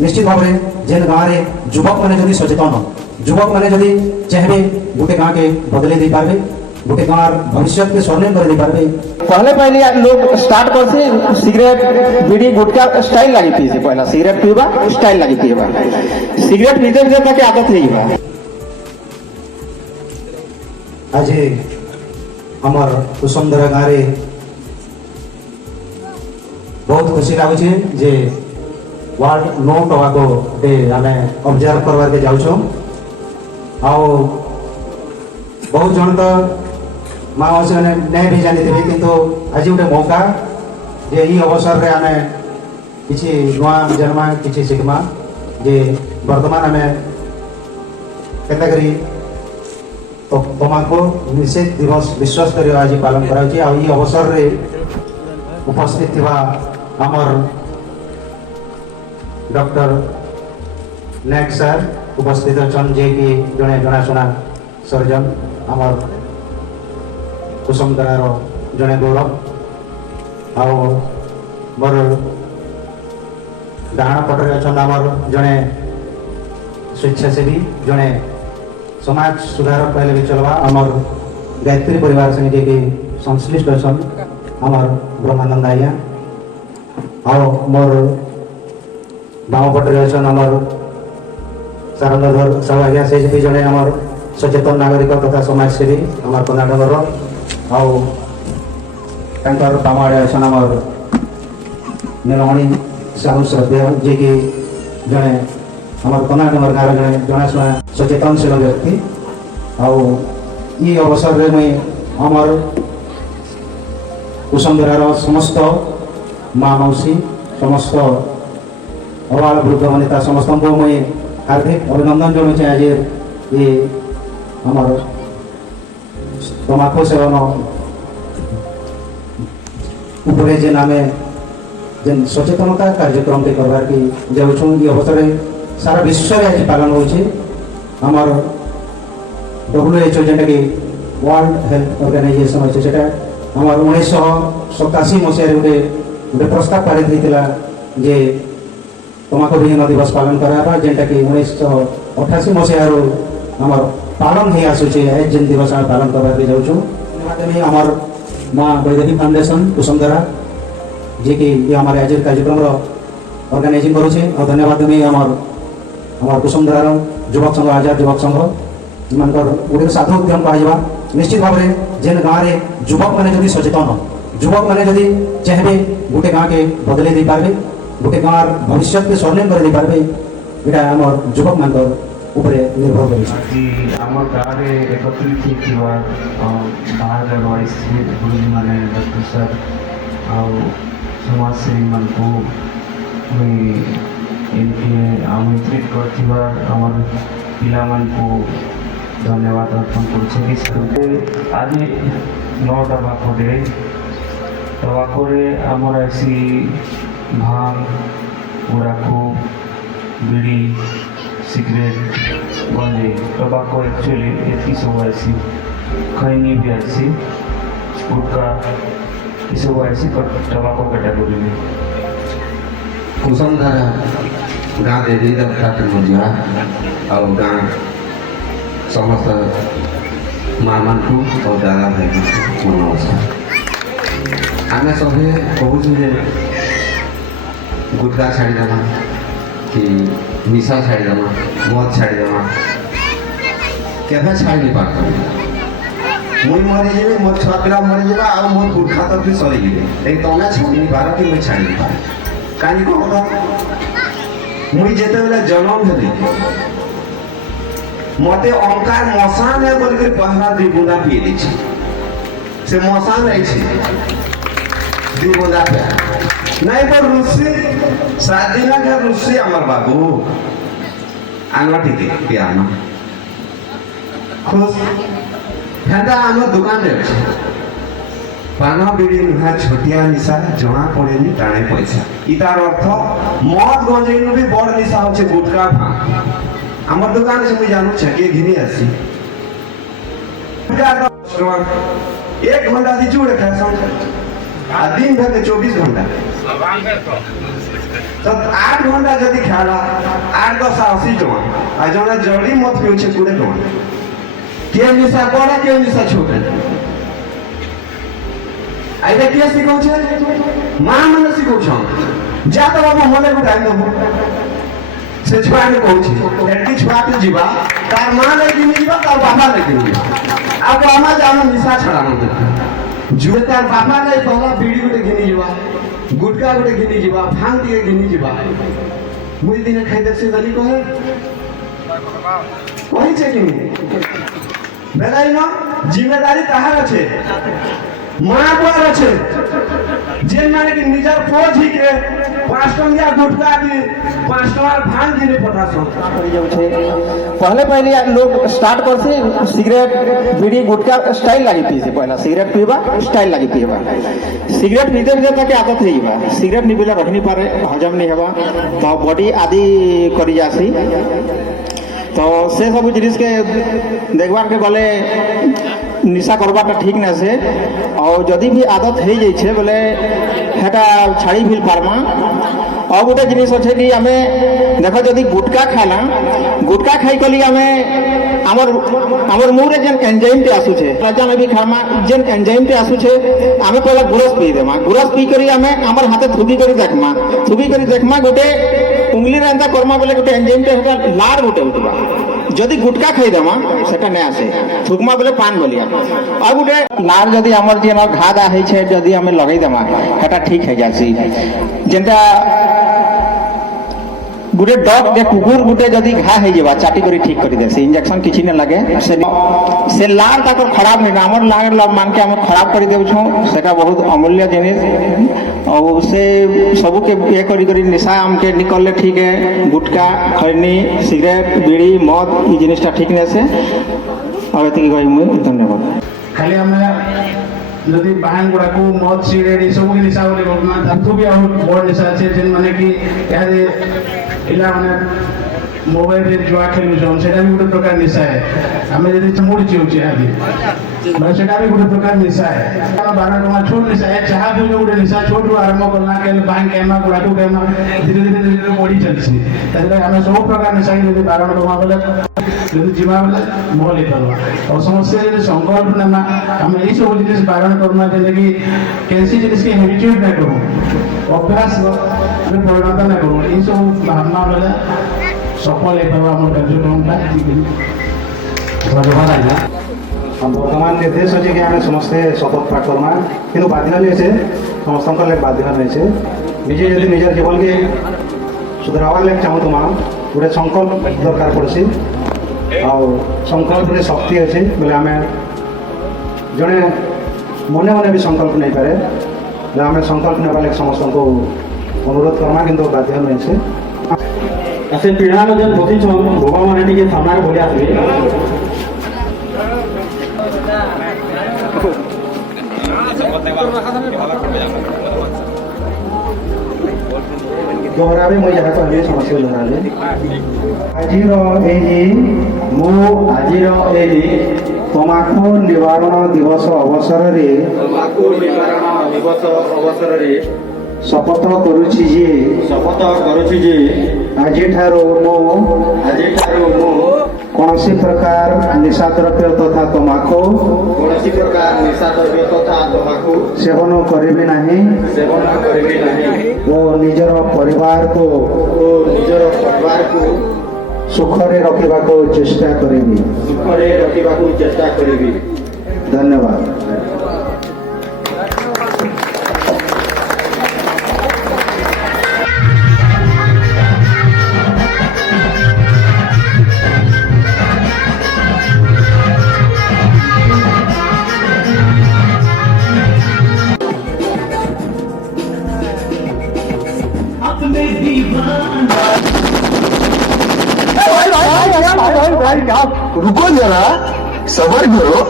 निश्चित भाव में जेन गाँव में युवक मैंने जदि सचेतन युवक मैंने जदि चाहे गोटे गाँव के बदले दे पारे गोटे गाँव भविष्य के स्वर्णिम कर दे पारे। पहले पहले लोग स्टार्ट करसे सिगरेट बीड़ी गुटखा स्टाइल लगी पी से पहला सिगरेट पीबा स्टाइल लगी पीबा सिगरेट नीचे नीचे के आदत नहीं बा। आज हमर कुसुमधरा गाँव रे बहुत खुशी लगुचे जे वर्ल्ड नो टोबाको डे आमे ऑब्जर्व करवार के जाउछो आओ बहुत जन तो माँ से नहीं भी जानी थे किंतु आज गोटे मौका जे ई अवसर रे आमे किछि नुआ जन्मा किछि शिखमा जे वर्तमान आमे केता करी तो तमाको निषेध दिवस विश्व स्तरीय आज पालन कराउछि आ ई अवसर रे उपस्थित थिबा हमर डॉक्टर नायक सर उपस्थित अछन जे कि जने जनाशुना सर्जन हमर कुसुमधरार जने गौरव आओ मोर डाहाण पटरे अछन हमर जने स्वेच्छासेवी जने समाज सुधारक पहले भी चलवा हमर गायत्री परिवार संगे जे कि संश्लिष्ट अछन हमर ब्रह्मानंद आया आओ मोर बाम पटरे अछन हमर सारंगधर सौभाग्या से भी जने हमर सचेतन नागरिक तथा समाजसेवी हमर कर्नाटकर आओ तांकर बाम आड़े अछन हमर नीलमणि साहू श्रद्धेय जे कि जने हमर कर्नाटकर गाँव जने जनाशुना सचेतनशील व्यक्ति आओ ई अवसर रे मुई हमर कुसुमधरार समस्त माँ मौसी समस्त अवाल वृद्ध वनिता समस्त को मुई हार्दिक अभिनंदन जनाऊँ आज ये हमर तमाकू सेवन उपरे जेन आमे जेन सचेतनता कार्यक्रम के करवार की जाऊँ ये अवसर सारा विश्व में आज पालन होचे हमर WHO जेटा कि वर्ल्ड हेल्थ ऑर्गेनाइजेशन अच्छे से हमार 1987 मसीह गोटे प्रस्ताव पारित होता जे तमाकू विहीन दिवस पालन कराबा जेनटा कि 1988 मसीह हमार पालन ही आसूचे जेन दिवस आम पालन करवाके जाऊँ हमार माँ वैदेही फाउंडेशन कुसुमधरा जे कि हमारे आज कार्यक्रम ऑर्गेनाइजिंग करुचे और धन्यवाद देवी हमार कुसुमधरार युवक संघ आजाद युवक संघ इमानकर गोटे साधु उद्यम कह निश्चित भाव में जेन गाँव में युवक मैंने जदि सचेतन युवक मैंने जदि चाहे गोटे गाँव के बदले दे पारे गोटे गाँव भविष्य के स्वर्णिम कर दे पारे यहाँ आम युवक मान निर्भर कर गाँव एकत्रित होता बाहर मैंने डॉक्टर सर समाजसेवी मान को आमंत्रित कर पिला मान को धन्यवाद अर्पण कर आज 9 टबाको डे टबाको आमर ऐसी भांग गुड़ाखू बीड़ी सिगरेट गंजे टबाको एक्चुअली ये सब आसी खैनी भी आसी गुटखा ये सब आसी टबाको कैटेगोरी में कुसुमधरा गाँव मजिया और गाँव समस्त माँ मान को और दादा भाई को नमस्कार आम सभी कहूँ गुटखा छाड़ीदेमा कि निशा छाड़ीदेमा मद छाड़ीदेमा केवे छाड़ी नहीं पार मुई मरीजी मोर छुआ पिला मरीजा आ मोर गुटखा तो भी सरीजे लेकिन तुम्हें छाड़ी नहीं पार कि मुई छाड़ी नहीं पार कहीं कह मुई जिते बेले जन्म हेली मते अंकार मशान है बोल के पहला 2 बूंदा पिए दी से मशान नहीं 2 बूंदा पे नहीं तो रुसी 7 दिन के रुसी अमर बाबू आंगला ठीक पियानो खुश हेंदा आम दुकान रे पान बीड़ी नुहा छोटिया निशा जना पड़ेनी टाणे पैसा इतार अर्थ मद गंजेई भी बड़ निशा होचे गुटखा भांग आमर दुकान से मुझे जानू छके घिनी आसी 1 घंटा दी जुड़े खाए आ दिन भर के 24 घंटा তো 8 ঘন্টা যদি খাইলা 8 10 80 টাকা আর জনে জড়ি মদ পিউছে 20 টাকা কে নিশা বড় কে নিশা ছোট আইটা কে শিখাউছে মা মানে শিখাউছ যা তো বাবা মনে গুটাই দেব সে ছুয়াকে কହୁଛି এটি ছুয়াকে ଯିବା তার মা লাগি নিবা তার বাবা লাগি নিবা अब आमा जानो निशा छड़ानो जो तार बापा नहीं पहला बीड़ी गुटे घिनी जीवा गुटका गुटे घिनी जीवा भांग दिए घिनी जीवा मुई दिन खाइदे से दली को है वही छे कि बेलाई न जिम्मेदारी ताहार আছে মা বাবার আছে যে মানে কি নিজের পোজ হিকে 5 টাকা গুটকা দি 5 টাকার ভাঙ দিনে পঠাছো पहले पहले लोग स्टार्ट करसे सिगरेट बीड़ी गुटका स्टाइल लगी पीसे पहला सिगरेट पीबा स्टाइल लगी पीबा सिगरेट पीते पीते ताके आदत हो जाबा सिगरेट नहीं पीला रख नहीं पारे हजम नहीं हवा तो बॉडी आदि करी जासी तो से सब जिनिस के देखबार के गले निशा करवाटा ठीक ना से और जदि भी आदत हो जाइए बोले हेटा छाड़ी भी पारमा और गोटे जिनिस अच्छे कि आम देख जदि गुटका खाला गुटका खाई कली आम आमर मुँह जेन एंजाइम टे आसुचे राजा भी खामा जेन एंजाइम टे आसुचे आम पहला गुरस पी देमा गुरस पी करी आम आमर हाथे थुबी करी देखमा गोटे उंगली रे एंता करमा बोले गोटे एंजाइम टे होता लार गोटे होतबा जदि गुटका खाई देमा सेटा नै आसे थुकमा बोले पान बोलिया और गोटे लार जदि आमर जेन घा दा है छे जदि आम लगाई देमा हेटा ठीक है जासी जेनटा गोटे डग के कुकुर गोटे जदि घा है जावा चाटी करी ठीक करी देसे इंजेक्शन किछि न लागे से लार ताको खराब नहीं हमर लार मान के हम खराब करी देउ छौ सेटा बहुत अमूल्य जिनिस और से सबू के ये करी निशा हमके निकलले ठीक है गुटका खैनी सिगरेट बीड़ी मद ई जिनिसटा ठीक नै से और एति कहि मु धन्यवाद खाली हमें যদি বাহান গুড়াকু মদ সিগারেট এই সবু নিশা বলে না তার भी আর বড় নিশা আছে যেন মানে কি ইয়ারে এলা মানে মোবাইলে জুয়া খেলুছন সেটা भी ଗୋଟେ ପ୍ରକାର ନିଶା है ଆମେ ଯଦି ମୁଡି ଚିଉଛେ ଆଦି ମାନେ ସେଟା भी ଗୋଟେ ପ୍ରକାର ନିଶା है 12 ଟଙ୍କା ଛୋଟ ନିଶା है ଚାହା ବି ଗୋଟେ ନିଶା ଛୋଟରୁ ଆରମ୍ଭ କଲା કે ବାହାନ କେମା ଗୁଡାକୁ କେମା ଧୀରେ ଧୀରେ ବଢି ଚାଲିଛି ତାହେଲେ ଆମେ ସବୁ ପ୍ରକାର ନିଶା ଯଦି 12 ଟଙ୍କା ବୋଲେ ଯଦି ଯିବା ବୋଲେ ଭଲ ହେଇପାରିବା ଆଉ ସମସ୍ତେ ଯଦି ସଂକଳ୍ପ ନେମା ଆମେ এই ସବୁ ଜିନିଷ ବାରଣ କରୁନା ଯେମିତିକି କେନ୍ସି ଜିନିଷକେ ହେବିଚୁଏଟ ନା କରୁ ଅଭ୍ୟାସ ଆମେ ପରିଣତ ନା କରୁ এই ସବୁ ଭାବନା ବୋଲେ ସଫଳ ହେଇପାରିବା ଆମର କାର୍ଯ୍ୟକ୍ରମଟା ଧନ୍ୟବାଦ ଆଜ୍ଞା ବର୍ତ୍ତମାନ ନିର୍ଦ୍ଦେଶ ଅଛି କି ଆମେ ସମସ୍ତେ ଶପଥ ପାଠ କର୍ମା କିନ୍ତୁ ବାଧ୍ୟ ନେଇଛେ ସମସ୍ତଙ୍କର ଲାଗି ବାଧ୍ୟ ନେଇଛେ ନିଜେ ଯଦି ନିଜର ଜୀବନକେ ସୁଧାରବାର ଲାଗି ଚାହୁଁଥିମା ଗୋଟେ ସଂକଳ୍ପ ଦରକାର ପଡ଼ୁଛି ଆଉ ସଂକଳ୍ପରେ ଶକ୍ତି ଅଛି ବୋଲେ ଆମେ ଜଣେ ମନେ ମନେ ବି ସଂକଳ୍ପ ନେଇପାରେ ଆମେ ସଂକଳ୍ପ ନେବା ଲାଗି ସମସ୍ତଙ୍କୁ ଅନୁରୋଧ କର୍ମା କିନ୍ତୁ ବାଧ୍ୟ ନେଇଛେ से पीढ़ा में जब बसी छो भोगा माने टिके सामना के बोले आसबे दोहराबे मुझे जगह कहले समस्या दोहराबे आजिर एजी तमाकू निवारण दिवस अवसर रे शपथ करुछि जे आज कौनसी प्रकार निशा द्रव्य तथा तमाकू सेवन करिबे नहीं और निजर परिवार को सुखरे रखिबा को चेष्टा करिबी धन्यवाद रुको जरा सबर करो